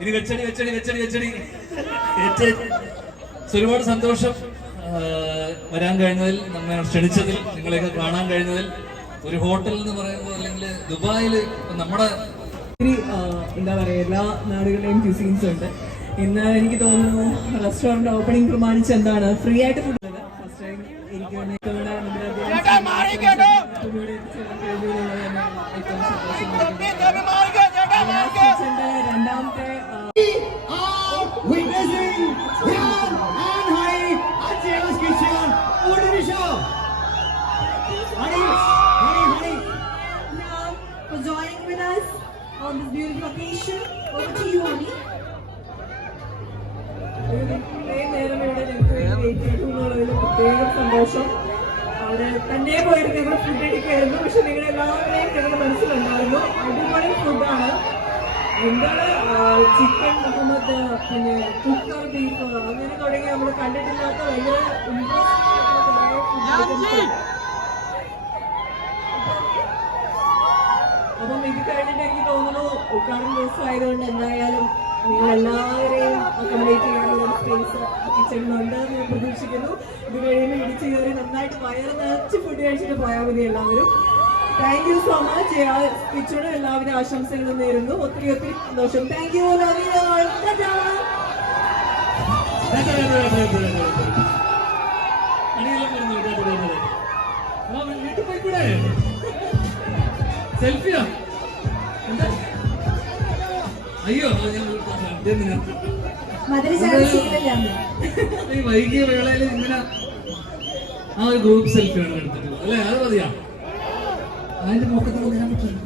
ഇനി വെച്ചടി വെച്ചടി വെച്ചടി വെച്ചടി. ഒരുപാട് സന്തോഷം വരാൻ കഴിഞ്ഞതിൽ, നമ്മെ ക്ഷണിച്ചതിൽ, നിങ്ങളെയൊക്കെ കാണാൻ കഴിഞ്ഞതിൽ. ഒരു ഹോട്ടൽ എന്ന് പറയുമ്പോൾ അല്ലെങ്കിൽ ദുബായിൽ നമ്മുടെ എന്താ പറയുക, എല്ലാ നാടുകളുടെയും ക്യൂസീൻസ് ഉണ്ട്. ഇന്ന് എനിക്ക് തോന്നുന്നു റെസ്റ്റോറൻറ്റ് ഓപ്പണിംഗ് പ്രമാണിച്ച് എന്താണ് ഫ്രീ ആയിട്ട് ഫുഡ് ഫസ്റ്റ് ടൈം എനിക്ക് രണ്ടാമത്തെ for joining with us on this beautiful occasion. Over to you, honey. നേരം ഇവിടെ പ്രത്യേകം സന്തോഷം. അവിടെ തന്നെ പോയിട്ട് ഞങ്ങൾ ഫുഡ് അടിക്കായിരുന്നു. പക്ഷെ നിങ്ങളുടെ എല്ലാവരുടെയും ഞങ്ങളുടെ മനസ്സിലുണ്ടായിരുന്നു. അടിപൊളി ഫുഡാണ്. എന്താണ് ചിക്കൻ മുഹമ്മദ്, പിന്നെ കുക്കർ ബീഫ്, അങ്ങനെ തുടങ്ങി നമ്മൾ കണ്ടിട്ടില്ലാത്ത ഭയങ്കര അപ്പം ഇത് കഴിഞ്ഞിട്ട് എനിക്ക് തോന്നുന്നു ഉദ്ഘാടന ദിവസം ആയതുകൊണ്ട് എന്തായാലും നിങ്ങൾ എല്ലാവരെയും അക്കോമഡേറ്റ് ചെയ്യാനുള്ള ഒരു സ്പേസ് കിച്ചണിലുണ്ട് എന്ന് പ്രതീക്ഷിക്കുന്നു. ഇത് കഴിയുമ്പോൾ ഇടിച്ചു കയറി നന്നായിട്ട് വയറ് നിറച്ച് ഫുഡ് കഴിച്ചിട്ട് പോയാൽ മതി എല്ലാവരും. Thank you so much. കിച്ചണും എല്ലാവരും ആശംസകളും നേരുന്നു. ഒത്തിരി ഒത്തിരി സന്തോഷം. Thank you. സെൽഫിയാ? അയ്യോ, ഈ വൈകിയ വേളയിൽ ഇങ്ങനെ ആ ഒരു ഗ്രൂപ്പ് സെൽഫിയാണ് എടുത്തിട്ടുള്ളത് അല്ലേ? അത് മതിയാ. അതിന്റെ മുഖത്ത് നോക്കാൻ പറ്റില്ല.